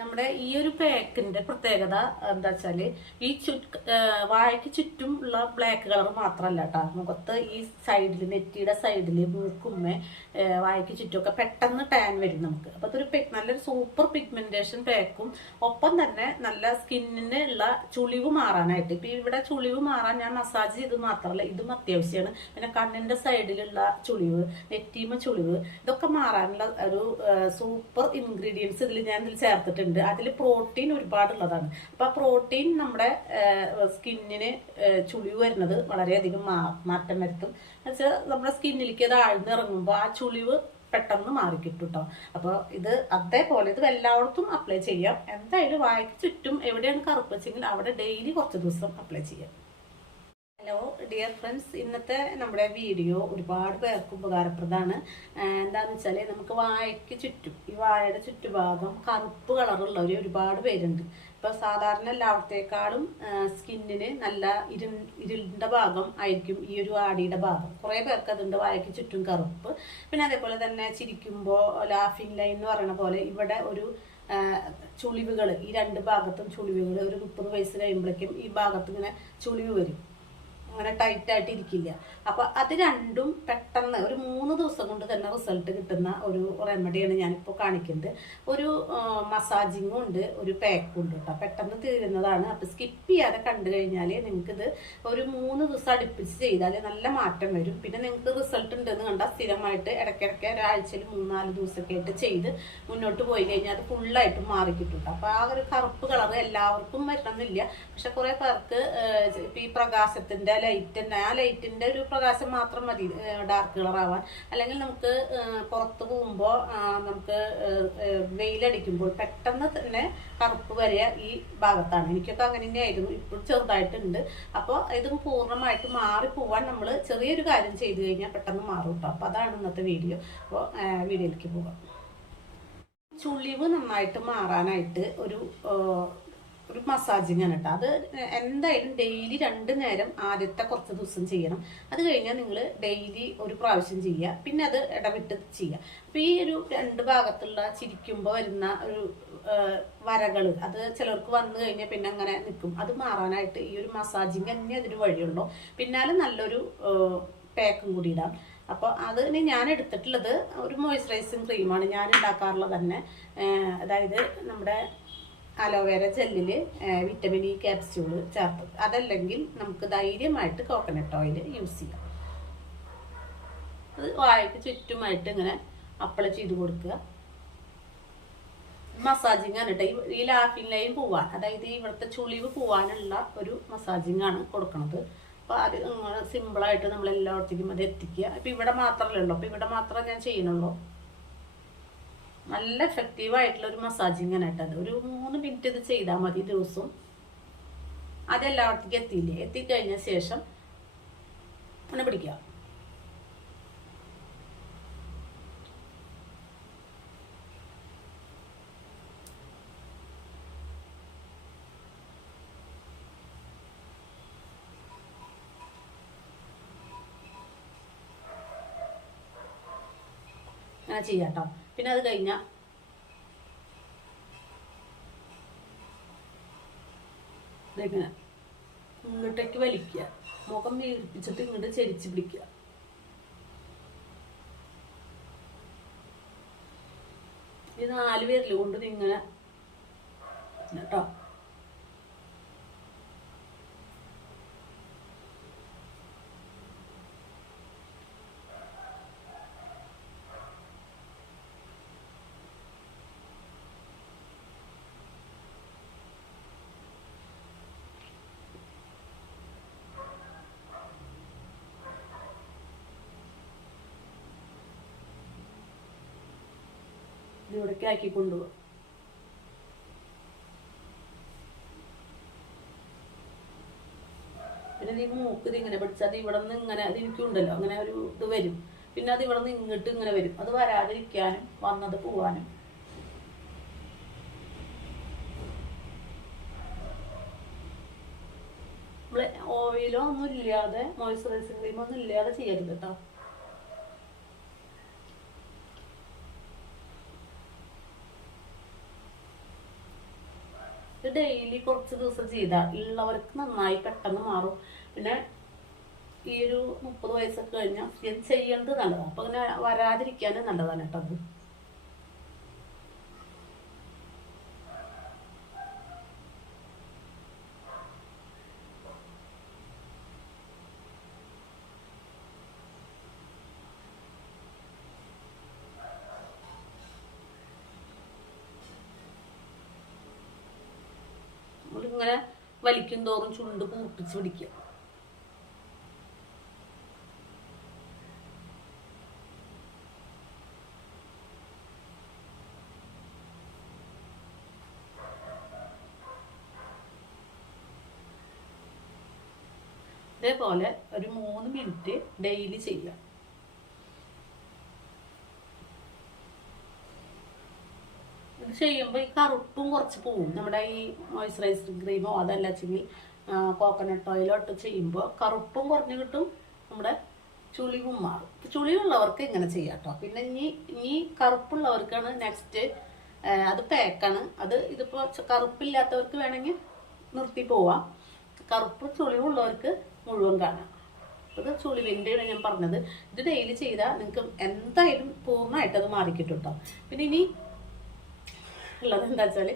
നമ്മുടെ ഈ ഒരു പാക്കിന്റെ പ്രത്യേകത എന്താ വെച്ചാല് ഈ വാഴയ്ക്ക് ചുറ്റും ഉള്ള ബ്ലാക്ക് കളർ മാത്രമല്ല കേട്ടോ, മുഖത്ത് ഈ സൈഡിൽ നെറ്റിയുടെ സൈഡില് മൂക്കുമ്മേ വാഴയ്ക്ക് ചുറ്റുമൊക്കെ പെട്ടെന്ന് ടാൻ വരും നമുക്ക്. അപ്പൊ അതൊരു നല്ലൊരു സൂപ്പർ പിഗ്മെന്റേഷൻ പാക്കും ഒപ്പം തന്നെ നല്ല സ്കിന്നിന് ഉള്ള ചുളിവ് മാറാനായിട്ട്. ഇപ്പൊ ഇവിടെ ചുളിവ് മാറാൻ ഞാൻ മസാജ് ചെയ്ത് മാത്രമല്ല, ഇതും അത്യാവശ്യമാണ്. പിന്നെ കണ്ണിന്റെ സൈഡിലുള്ള ചുളിവ്, നെറ്റീമ ചുളിവ്, ഇതൊക്കെ മാറാനുള്ള ഒരു സൂപ്പർ ഇൻഗ്രീഡിയൻസ് ഇതിൽ ചേർത്തിട്ടുണ്ട്. അതിൽ പ്രോട്ടീൻ ഒരുപാടുള്ളതാണ്. അപ്പൊ ആ പ്രോട്ടീൻ നമ്മുടെ സ്കിന്നിന് ചുളിവ് വരുന്നത് വളരെയധികം മാറ്റം വരുത്തും. എന്നുവെച്ചാൽ നമ്മുടെ സ്കിന്നിലേക്ക് അത് ആഴ്ന്നിറങ്ങുമ്പോൾ ആ ചുളിവ് പെട്ടെന്ന് മാറിക്കിട്ടും കേട്ടോ. അപ്പോൾ ഇത് അതേപോലെ ഇത് എല്ലായിടത്തും അപ്ലൈ ചെയ്യാം. എന്തായാലും വായ്ക്ക് ചുറ്റും എവിടെയാണ് കറുപ്പ് വെച്ചെങ്കിൽ അവിടെ ഡെയിലി കുറച്ച് ദിവസം അപ്ലൈ ചെയ്യാം. ഹലോ ഡിയർ ഫ്രണ്ട്സ്, ഇന്നത്തെ നമ്മുടെ വീഡിയോ ഒരുപാട് പേർക്ക് ഉപകാരപ്രദമാണ്. എന്താണെന്ന് വെച്ചാൽ നമുക്ക് വാഴയ്ക്ക് ചുറ്റും, ഈ വാഴയുടെ ചുറ്റുഭാഗം കറുപ്പ് കളറുള്ളവർ ഒരുപാട് പേരുണ്ട്. ഇപ്പോൾ സാധാരണ എല്ലാവരത്തേക്കാളും സ്കിന്നിന് നല്ല ഇരുണ്ട ഭാഗം ആയിരിക്കും ഈ ഒരു ആടിയുടെ ഭാഗം. കുറേ പേർക്ക് അതുണ്ട്, വാഴയ്ക്ക് ചുറ്റും കറുപ്പ്. പിന്നെ അതേപോലെ തന്നെ ചിരിക്കുമ്പോൾ ലാഫിംഗ് ലൈൻ എന്ന് പറയുന്ന പോലെ ഇവിടെ ഒരു ചുളിവുകൾ, ഈ രണ്ട് ഭാഗത്തും ചുളിവുകൾ, ഒരു 30 വയസ്സ് കഴിയുമ്പോഴേക്കും ഈ ഭാഗത്ത് ഇങ്ങനെ ചുളിവ് വരും, അങ്ങനെ ടൈറ്റായിട്ട് ഇരിക്കില്ല. അപ്പൊ അത് രണ്ടും പെട്ടെന്ന് ഒരു 3 ദിവസം കൊണ്ട് തന്നെ റിസൾട്ട് കിട്ടുന്ന ഒരു റെമഡിയാണ് ഞാനിപ്പോൾ കാണിക്കുന്നത്. ഒരു മസാജിങ്ങും ഉണ്ട്, ഒരു പാക്കും ഉണ്ട് കേട്ടോ. പെട്ടെന്ന് തീരുന്നതാണ്. അപ്പൊ സ്കിപ്പ് ചെയ്യാതെ കണ്ടു കഴിഞ്ഞാൽ നിങ്ങൾക്കിത് ഒരു 3 ദിവസം അടുപ്പിച്ച് ചെയ്താൽ നല്ല മാറ്റം വരും. പിന്നെ നിങ്ങൾക്ക് റിസൾട്ട് ഉണ്ടെന്ന് കണ്ടാൽ സ്ഥിരമായിട്ട് ഇടയ്ക്കിടയ്ക്ക് ഒരാഴ്ചയിൽ 3-4 ദിവസമൊക്കെ ആയിട്ട് ചെയ്ത് മുന്നോട്ട് പോയി കഴിഞ്ഞാൽ അത് ഫുള്ളായിട്ട് മാറിക്കിട്ടും. അപ്പൊ ആ ഒരു കറുപ്പ് കളർ എല്ലാവർക്കും വരണമെന്നില്ല. പക്ഷെ കുറെ പേർക്ക് ഈ പ്രകാശത്തിന്റെ ആ ലൈറ്റിന്റെ ഒരു പ്രകാശം മാത്രം മതി ഡാർക്ക് കളർ ആവാൻ. അല്ലെങ്കിൽ നമുക്ക് പുറത്ത് പോകുമ്പോൾ നമുക്ക് വെയിലടിക്കുമ്പോൾ പെട്ടെന്ന് തന്നെ കറുപ്പ് വരിക ഈ ഭാഗത്താണ്. എനിക്കൊക്കെ അങ്ങനെ തന്നെയായിരുന്നു, ഇപ്പോൾ ചെറുതായിട്ടുണ്ട്. അപ്പോൾ ഇതും പൂർണ്ണമായിട്ട് മാറിപ്പോവാൻ നമ്മൾ ചെറിയൊരു കാര്യം ചെയ്തു കഴിഞ്ഞാൽ പെട്ടെന്ന് മാറും കേട്ടോ. അപ്പോൾ അതാണ് ഇന്നത്തെ വീഡിയോ. അപ്പോൾ വീഡിയോയിലേക്ക് പോകാം. ചുളിവ് നന്നായിട്ട് മാറാനായിട്ട് ഒരു മസാജിങ് ആണ് കേട്ടോ. അത് എന്തായാലും ഡെയിലി 2 നേരം ആദ്യത്തെ കുറച്ച് ദിവസം ചെയ്യണം. അത് കഴിഞ്ഞാൽ നിങ്ങൾ ഡെയിലി ഒരു പ്രാവശ്യം ചെയ്യുക, പിന്നെ അത് ഇടവിട്ട് ചെയ്യുക. അപ്പൊ ഈ ഒരു 2 ഭാഗത്തുള്ള ചിരിക്കുമ്പോൾ വരുന്ന ഒരു വരകള്, അത് ചിലർക്ക് വന്നു കഴിഞ്ഞാൽ പിന്നെ അങ്ങനെ നിൽക്കും. അത് മാറാനായിട്ട് ഈ ഒരു മസാജിങ് തന്നെ അതിന് വഴിയുള്ളൂ. പിന്നാലെ നല്ലൊരു പാക്കും കൂടി ഇടാം. അപ്പോൾ അതിന് ഞാൻ എടുത്തിട്ടുള്ളത് ഒരു മോയ്സ്ചറൈസിങ് ക്രീമാണ് ഞാൻ ഉണ്ടാക്കാറുള്ളത് തന്നെ. അതായത് നമ്മുടെ അലോവേര ജെല്ലിൽ വിറ്റമിൻ ഇ ക്യാപ്സ്യൂള് ചേർത്ത്, അതല്ലെങ്കിൽ നമുക്ക് ധൈര്യമായിട്ട് കോക്കനട്ട് ഓയിൽ യൂസ് ചെയ്യാം. അത് വാഴയ്ക്ക് ചുറ്റുമായിട്ട് ഇങ്ങനെ അപ്ലൈ ചെയ്ത് കൊടുക്കുക. മസാജിങ് ആണ് കേട്ടോ. ഈ ലാഫിംഗ് ലൈൻ പോവാൻ, അതായത് ഇവിടുത്തെ ചുളിവ് പോവാനുള്ള ഒരു മസാജിങ് ആണ് കൊടുക്കുന്നത്. അപ്പോൾ അത് സിമ്പിളായിട്ട് നമ്മൾ എല്ലായിടത്തേക്കും അത് എത്തിക്കുക. ഇപ്പം ഇവിടെ മാത്രമല്ലേ ഉള്ളൂ, അപ്പം ഇവിടെ മാത്രമേ ഞാൻ ചെയ്യുന്നുള്ളൂ. നല്ല എഫക്റ്റീവ് ആയിട്ടുള്ള ഒരു മസാജിങ് ആണ് കേട്ടത്. ഒരു 3 മിനിറ്റ് ഇത് ചെയ്താൽ മതി ദിവസവും. അതെല്ലായിടത്തേക്കും എത്തിയില്ലേ, എത്തിക്കഴിഞ്ഞ ശേഷം അങ്ങനെ പിടിക്കുക. അങ്ങനെ ചെയ്യാട്ടോ. പിന്നെ അത് കഴിഞ്ഞാൽ ഇങ്ങനെ ഇങ്ങോട്ടേക്ക് വലിക്കുക, മുഖം വീർപ്പിച്ചിട്ട് ഇങ്ങോട്ട് ചെരിച്ച് പിടിക്കുക. ഈ 4 വിരൽ കൊണ്ട് ഇങ്ങനെ കേട്ടോ. ഇതിവിടേക്ക് ആക്കി കൊണ്ടുപോകും. പിന്നെ ഈ മൂക്ക് ഇത് ഇങ്ങനെ പിടിച്ചാൽ അത് ഇവിടെ നിന്ന് ഇങ്ങനെ അത് എനിക്കുണ്ടല്ലോ, അങ്ങനെ ഒരു ഇത് വരും. പിന്നെ അത് ഇവിടെ നിന്ന് ഇങ്ങോട്ട് ഇങ്ങനെ വരും. അത് വരാതിരിക്കാനും വന്നത് പോവാനും. നമ്മള് ഓയിലോ ഒന്നും ഇല്ലാതെ, മോയ്സ്ചറൈസിങ് ക്രീമോ ഒന്നും ഇല്ലാതെ ചെയ്യരുത് കേട്ടോ. ഇത് ഡെയിലി കുറച്ച് ദിവസം ചെയ്താൽ ഉള്ളവർക്ക് നന്നായി പെട്ടെന്ന് മാറും. പിന്നെ ഈ ഒരു 30 വയസ്സൊക്കെ കഴിഞ്ഞാൽ ഇത് ചെയ്യേണ്ടത് നല്ലതാണ്. അപ്പം അങ്ങനെ വരാതിരിക്കാനും നല്ലതാണ് കേട്ടോ അത്. നമ്മളിങ്ങനെ വലിക്കും തോറും ചുണ്ട് പൂട്ടിച്ച് പിടിക്കുക. ഇതേപോലെ ഒരു 3 മിനിറ്റ് ഡെയിലി ചെയ്യുക. ഇത് ചെയ്യുമ്പോൾ ഈ കറുപ്പും കുറച്ച് പോവും. നമ്മുടെ ഈ മോയ്സ്ചറൈസിങ് ക്രീമോ അതല്ല വെച്ചെങ്കിൽ കോക്കനട്ട് ഓയിലോ ഇട്ട് ചെയ്യുമ്പോൾ കറുപ്പും കുറഞ്ഞു കിട്ടും, നമ്മുടെ ചുളിവും മാറും. ചുളിവുള്ളവർക്ക് ഇങ്ങനെ ചെയ്യാം കേട്ടോ. പിന്നെ ഇനി കറുപ്പുള്ളവർക്കാണ് നെക്സ്റ്റ്, അത് പാക്കാണ്. അത് ഇതിപ്പോൾ കറുപ്പില്ലാത്തവർക്ക് വേണമെങ്കിൽ നിർത്തി പോവാം. കറുപ്പ് ചുളിവുള്ളവർക്ക് മുഴുവൻ കാണാം. അത് ചുളിവിൻ്റെയാണ് ഞാൻ പറഞ്ഞത്. ഇത് ഡെയിലി ചെയ്താൽ നിങ്ങൾക്ക് എന്തായാലും പൂർണ്ണമായിട്ട് അത് മാറിക്കിട്ടും കേട്ടോ. പിന്നെ ഇനി ഉള്ളത് എന്താ വെച്ചാൽ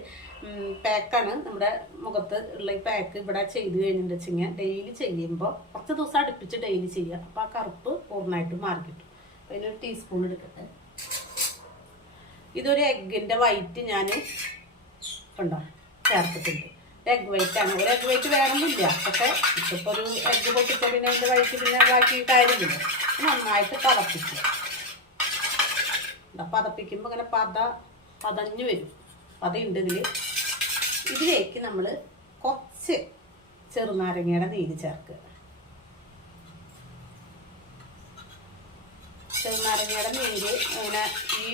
പാക്കാണ്. നമ്മുടെ മുഖത്ത് ഉള്ള ഈ പാക്ക് ഇവിടെ ചെയ്ത് കഴിഞ്ഞിട്ട് വെച്ചാൽ ഡെയിലി ചെയ്യുമ്പോൾ കുറച്ച് ദിവസം അടുപ്പിച്ച് ഡെയിലി ചെയ്യുക. അപ്പോൾ ആ കറുപ്പ് പൂർണ്ണമായിട്ട് മാറിക്കിട്ടും. അപ്പോൾ അതിനൊരു ടീസ്പൂൺ എടുക്കട്ടെ. ഇതൊരു എഗ്ഗിൻ്റെ വൈറ്റ് ഞാൻ കണ്ടോ ചേർത്തിട്ടുണ്ട്. എഗ് വൈറ്റ് ആണ്. ഒരു എഗ് വൈറ്റ് വേണമെന്നില്ല. പക്ഷേ ഇപ്പോൾ ഒരു എഗ്ഗ് പൊട്ടിപ്പോൾ പിന്നെ അതിൻ്റെ വൈറ്റ് പിന്നെ ബാക്കി കാര്യമില്ല. നന്നായിട്ട് പതപ്പിക്കുക. പതപ്പിക്കുമ്പോൾ ഇങ്ങനെ പതഞ്ഞു വരും. പതയുണ്ട് ഇതിലേക്ക് നമ്മൾ കുറച്ച് ചെറുനാരങ്ങയുടെ നീര് ചേർക്കുക. ചെറുനാരങ്ങയുടെ നീര് അങ്ങനെ ഈ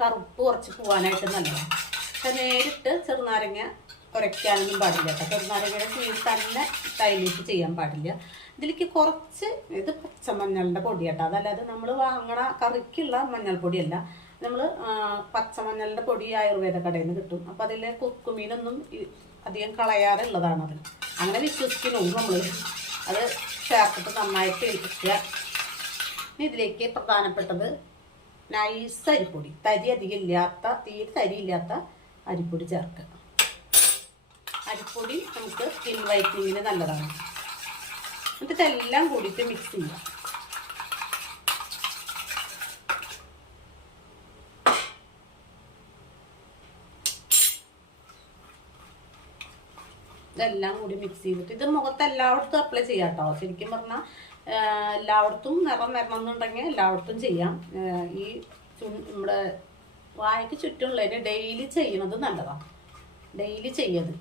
കറുപ്പ് കുറച്ച് പോകാനായിട്ട് നല്ലതാണ്. പക്ഷെ നേരിട്ട് ചെറുനാരങ്ങ ഉരയ്ക്കാനൊന്നും പാടില്ല കേട്ടോ. ചെറുനാരങ്ങയുടെ നീര് തന്നെ തൈലേക്ക് ചെയ്യാൻ പാടില്ല. ഇതിലേക്ക് കുറച്ച് ഇത് പച്ചമഞ്ഞളുടെ പൊടി കേട്ടോ. അതല്ലാതെ നമ്മൾ വാങ്ങണ കറിക്കുള്ള മഞ്ഞൾപ്പൊടിയല്ല. നമ്മൾ പച്ചമഞ്ഞളുടെ പൊടി ആയുർവേദ കടയിൽ നിന്ന് കിട്ടും. അപ്പോൾ അതിലെ കുക്കുമീനൊന്നും അധികം കളയാതെ ഉള്ളതാണത്. അങ്ങനെ വിശ്വസിക്കുന്നു നമ്മൾ. അത് ചേർത്തിട്ട് നന്നായിട്ട് ഇരിക്കുക. ഇതിലേക്ക് പ്രധാനപ്പെട്ടത് നൈസ് അരിപ്പൊടി, തരി അധികം ഇല്ലാത്ത, തീരെ തരി ഇല്ലാത്ത അരിപ്പൊടി ചേർക്കുക. അരിപ്പൊടി നമുക്ക് സ്കിൻ വൈറ്റനിങ്ങിന് നല്ലതാണ്. എന്നിട്ട് ഇതെല്ലാം കൂടിയിട്ട് മിക്സ് ചെയ്യുക. ഇതെല്ലാം കൂടി മിക്സ് ചെയ്തിട്ട് ഇത് മുഖത്ത് എല്ലായിടത്തും അപ്ലൈ ചെയ്യാം കേട്ടോ. ശരിക്കും പറഞ്ഞാൽ എല്ലായിടത്തും നിറം വരണം എന്നുണ്ടെങ്കിൽ എല്ലായിടത്തും ചെയ്യാം. ഈ നമ്മുടെ വായക്ക് ചുറ്റുമുള്ളതിന് ഡെയിലി ചെയ്യണത് നല്ലതാണ്. ഡെയിലി ചെയ്യത്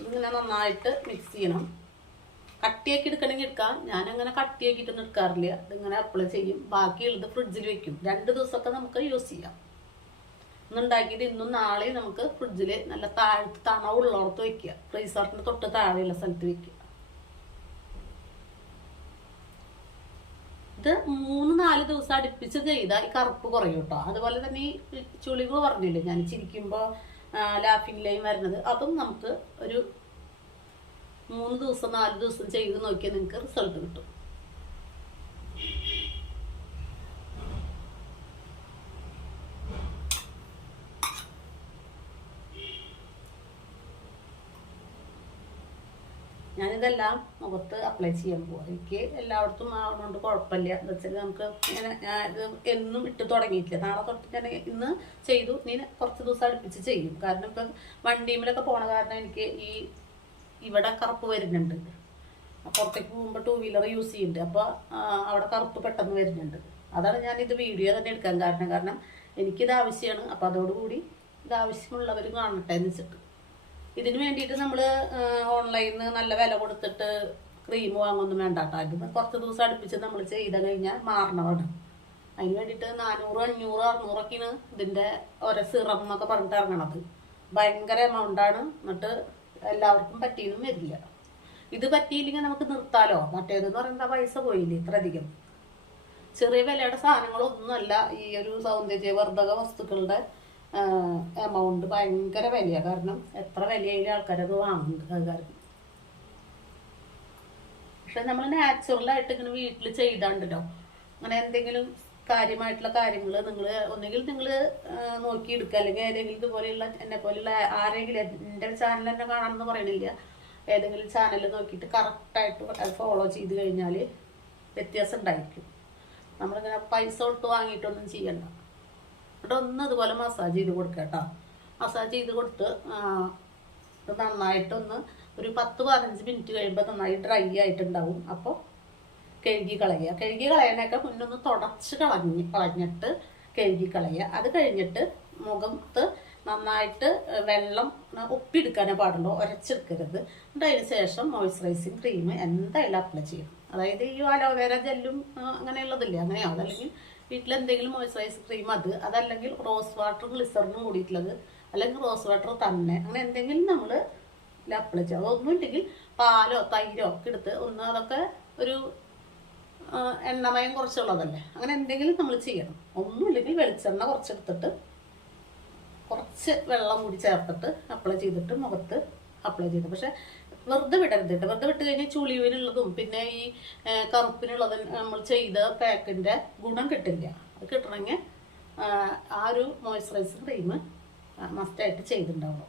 ഇതിങ്ങനെ നന്നായിട്ട് മിക്സ് ചെയ്യണം. കട്ടിയാക്കി എടുക്കണമെങ്കിൽ എടുക്കാം. ഞാനങ്ങനെ കട്ടിയാക്കിയിട്ടൊന്നും എടുക്കാറില്ല. ഇതിങ്ങനെ അപ്ലൈ ചെയ്യും. ബാക്കിയുള്ളത് ഫ്രിഡ്ജിൽ വെക്കും. 2 ദിവസമൊക്കെ നമുക്ക് യൂസ് ചെയ്യാം. ഇന്നുണ്ടാക്കിയിട്ട് ഇന്നും നാളെയും നമുക്ക് ഫ്രിഡ്ജിൽ നല്ല താഴത്ത് തണവുള്ളോടത്ത് വെക്കുക. ഫ്രീസറിന് തൊട്ട് താഴെയുള്ള സ്ഥലത്ത് വെക്കുക. ഇത് 3-4 ദിവസം അടുപ്പിച്ച് ചെയ്താൽ ഈ കറുപ്പ് കുറയും കേട്ടോ. അതുപോലെ തന്നെ ഈ ചുളിവ് പറഞ്ഞില്ലേ ഞാൻ, ചിരിക്കുമ്പോൾ ലാഫിംഗ് ലൈൻ വരുന്നത്, അതും നമുക്ക് ഒരു 3 ദിവസം 4 ദിവസം ചെയ്ത് നോക്കിയാൽ നിങ്ങൾക്ക് റിസൾട്ട് കിട്ടും. ഞാനിതെല്ലാം മുഖത്ത് അപ്ലൈ ചെയ്യാൻ പോവാം. എനിക്ക് എല്ലായിടത്തും ആവുന്നതുകൊണ്ട് കുഴപ്പമില്ല. എന്താ വെച്ചാൽ നമുക്ക് ഇങ്ങനെ ഇത് എന്നും ഇട്ട് തുടങ്ങിയിട്ടില്ല. നാളെ തൊട്ട് ഞാൻ ഇന്ന് ചെയ്തു, നീ കുറച്ച് ദിവസം അടുപ്പിച്ച് ചെയ്യും. കാരണം ഇപ്പം വണ്ടിയിലൊക്കെ പോണ കാരണം എനിക്ക് ഇവിടെ കറുപ്പ് വരുന്നുണ്ട്. പുറത്തേക്ക് പോകുമ്പോൾ 2 വീലർ യൂസ് ചെയ്യുന്നുണ്ട്. അപ്പോൾ അവിടെ കറുപ്പ് പെട്ടെന്ന് വരുന്നുണ്ട്. അതാണ് ഞാനിത് വീഡിയോ തന്നെ എടുക്കാൻ കാരണം എനിക്കിത് ആവശ്യമാണ്. അപ്പോൾ അതോടുകൂടി ഇത് ആവശ്യമുള്ളവർ കാണട്ടെ എന്ന് വെച്ചിട്ട്. ഇതിന് വേണ്ടിയിട്ട് നമ്മൾ ഓൺലൈനിൽ നിന്ന് നല്ല വില കൊടുത്തിട്ട് ക്രീം വാങ്ങൊന്നും വേണ്ട കേട്ടോ. ഇത് കുറച്ച് ദിവസം അടുപ്പിച്ച് നമ്മൾ ചെയ്ത് കഴിഞ്ഞാൽ മാറണതാണ്. അതിന് വേണ്ടിയിട്ട് 400, 500, 600 ഇതിൻ്റെ ഓരോ സിറം എന്നൊക്കെ പറഞ്ഞിട്ട് ഇറങ്ങണത്. ഭയങ്കര എമൗണ്ടാണ്. എന്നിട്ട് എല്ലാവർക്കും പറ്റിയൊന്നും വരില്ല. ഇത് പറ്റിയില്ലെങ്കിൽ നമുക്ക് നിർത്താലോ. മറ്റേതെന്ന് പറയുന്നത് പൈസ പോയില്ലേ ഇത്ര അധികം. ചെറിയ വിലയുടെ സാധനങ്ങളൊന്നുമല്ല ഈ ഒരു സൗന്ദര്യവർദ്ധക വസ്തുക്കളുടെ എമൗണ്ട് ഭയങ്കര വിലയാണ്. കാരണം എത്ര വിലയായാലും ആൾക്കാരത് വാങ്ങുന്നത് അത് കാരണം. പക്ഷെ നമ്മൾ നാച്ചുറലായിട്ട് ഇങ്ങനെ വീട്ടിൽ ചെയ്താണ്ടല്ലോ, അങ്ങനെ എന്തെങ്കിലും കാര്യമായിട്ടുള്ള കാര്യങ്ങൾ നിങ്ങൾ ഒന്നുകിൽ നിങ്ങൾ നോക്കിയെടുക്കുക, അല്ലെങ്കിൽ ഏതെങ്കിലും ഇതുപോലെയുള്ള എന്നെ പോലെയുള്ള ആരെങ്കിലും എൻ്റെ ചാനൽ തന്നെ കാണാമെന്ന് പറയണില്ല, ഏതെങ്കിലും ചാനൽ നോക്കിയിട്ട് കറക്റ്റായിട്ട് അത് ഫോളോ ചെയ്ത് കഴിഞ്ഞാൽ വ്യത്യാസം ഉണ്ടായിരിക്കും. നമ്മളിങ്ങനെ പൈസ കൊടുത്ത് വാങ്ങിയിട്ടൊന്നും ചെയ്യണ്ട. എന്നിട്ട് ഒന്ന് ഇതുപോലെ മസാജ് ചെയ്ത് കൊടുക്കുക കേട്ടോ. മസാജ് ചെയ്ത് കൊടുത്ത് നന്നായിട്ടൊന്ന് ഒരു 10-15 മിനിറ്റ് കഴിയുമ്പോൾ നന്നായി ഡ്രൈ ആയിട്ടുണ്ടാവും. അപ്പോൾ കഴുകി കളയുക. കഴുകി കളയാനൊക്കെ മുന്നൊന്ന് തുടച്ച് കളഞ്ഞിട്ട് കഴുകി കളയുക. അത് കഴിഞ്ഞിട്ട് മുഖത്ത് നന്നായിട്ട് വെള്ളം ഒപ്പിയെടുക്കാനേ പാടുള്ളൂ, ഉരച്ചെടുക്കരുത്. എന്നിട്ട് അതിന് ശേഷം മോയ്സ്ചറൈസിങ് ക്രീം എന്തായാലും അപ്ലൈ ചെയ്യണം. അതായത് ഈ അലോവേര ജെല്ലും അങ്ങനെയുള്ളതില്ലേ, അങ്ങനെയോ അതല്ലെങ്കിൽ വീട്ടിലെന്തെങ്കിലും മോയ്സ്ചറൈസിങ് ക്രീം അതല്ലെങ്കിൽ റോസ് വാട്ടർ ഗ്ലിസറിനും കൂടിയിട്ടുള്ളത്, അല്ലെങ്കിൽ റോസ് വാട്ടർ തന്നെ, അങ്ങനെ എന്തെങ്കിലും നമ്മൾ അപ്ലൈ ചെയ്യുക. അതൊന്നും ഇല്ലെങ്കിൽ പാലോ തൈരോ ഒക്കെ എടുത്ത് ഒന്ന്, അതൊക്കെ ഒരു എണ്ണമയം കുറച്ചുള്ളതല്ലേ, അങ്ങനെ എന്തെങ്കിലും നമ്മൾ ചെയ്യണം. ഒന്നുമില്ലെങ്കിൽ വെളിച്ചെണ്ണ കുറച്ചെടുത്തിട്ട് കുറച്ച് വെള്ളം കൂടി ചേർത്തിട്ട് അപ്ലൈ ചെയ്തിട്ട് മുഖത്ത് അപ്ലൈ ചെയ്ത്. പക്ഷെ വെറുതെ വിടരുത് കേട്ടോ. വെറുതെ വിട്ട് കഴിഞ്ഞാൽ ചുളിവിനുള്ളതും പിന്നെ ഈ കറുപ്പിനുള്ളതും നമ്മൾ ചെയ്ത പാക്കിൻ്റെ ഗുണം കിട്ടില്ല. അത് കിട്ടണമെങ്കിൽ ആ ഒരു മോയ്സ്ചറൈസിങ് ക്രീം മസ്റ്റായിട്ട് ചെയ്തിട്ടുണ്ടാവണം.